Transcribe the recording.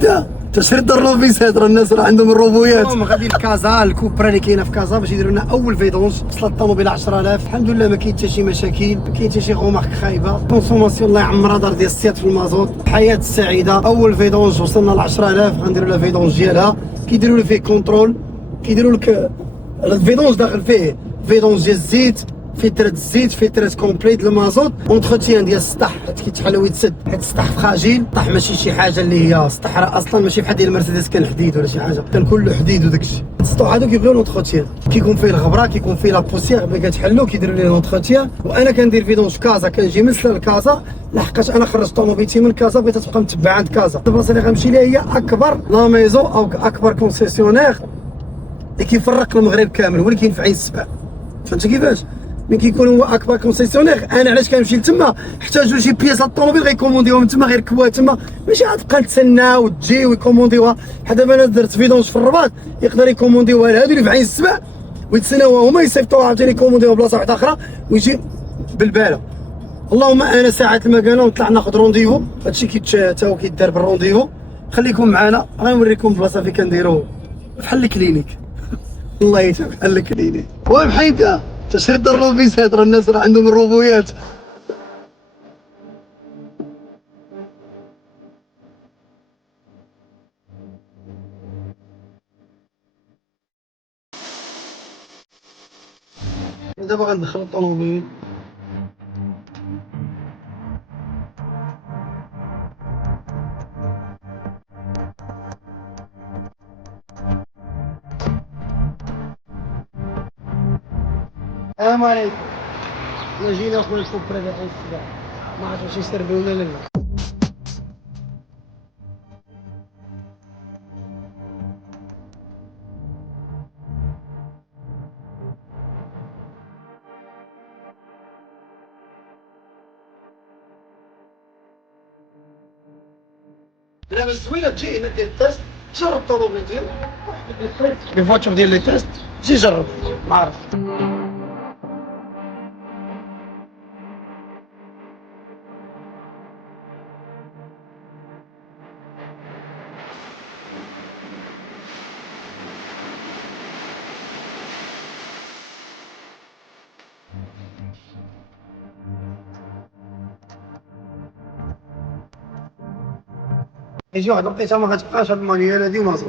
فهمت؟ تشريط الروفيسات، راه الناس راه عندهم الروبويات. غادي لكازا الكوبرا اللي كاينه في كازا باش يديروا لنا اول فيدونج. وصلت الطوموبيل 10000 الحمد لله، ما كاين حتى شي مشاكل، ما كاين حتى شي غومارك خايبه. كونسوماسيون الله يعمرها دار ديال السيات في المازوت. حياه سعيده. اول فيدونج وصلنا ل 10000، غنديروا لها فيدونج ديالها، كيديروا له فيه كونترول، كيديروا لك الفيدونج داخل فيه فيدونج ديال الزيت، فلترات الزيت، فلترات كومبليت المازوت، اونتروتيان ديال السطح حيت كيتحل ويتسد، حيت السطح فراجيل. السطح ماشي شي حاجه اللي هي السطح راه اصلا ماشي بحال ديال المرسيدس كان حديد ولا شي حاجه، كان كله حديد وداكشي. السطوح هادو كيبغيو لونتروتيان، كيكون فيه الغبره، كيكون فيه لا بوسيير، ملي كتحلو كيديروا ليه لونتروتيان. وانا كندير فيدونج في كازا، كنجي من سلا لكازا لحقاش انا خرجت طوموبيلتي من كازا، بغيتها تبقى متبعه عند كازا. البلاصه اللي غنمشي ليها هي اكبر لا ميزون او اكبر كونسيسيونير اللي كيفرق المغرب كامل، هو اللي كاين في عين السبع. فهمتي كيفاش؟ ملي كيكون هو اكبر كونسيسيونير، انا علاش كنمشي لتما؟ احتاجوا شي بياس للطوموبيل غيكومونديوها من تما، غيركبوها تما، ماشي غتبقى نتسنى وتجي ويكومونديوها. بحال دابا انا درت فيدونج في الرباط، يقدر يكومونديوها لهادو اللي في عين السبع ويتسناوها هما، يصيفطوها عاوتاني يكومونديوها بلاصه واحده اخرى ويجي بالباله. اللهم انا ساعه المكانه ونطلع ناخذ رونديفو، هادشي تا هو كيدار بالرونديفو. خليكم معنا، غنوريكم البلاصه فين كنديروا بحال الكلينيك. الله يتوب بحال الكلينيك. المهم حيدها تشريط الروفيسات، راه الناس راه عندهم الروبويات. دابا غندخل الطوموبيل. السلام عليكم. حنا جينا خويا الكوبرا ديال عين السبع، ما عرفتش واش يسربوا ولا لا. دابا الزوينه تجي هنا دير التيست، جرب الطوموبيل ديالك، لي فواتور ديال لي تيست، جي جرب، ما عرفت. يجي واحد الوقيته ما غتبقاش هاد المانيوال هادي ومازال.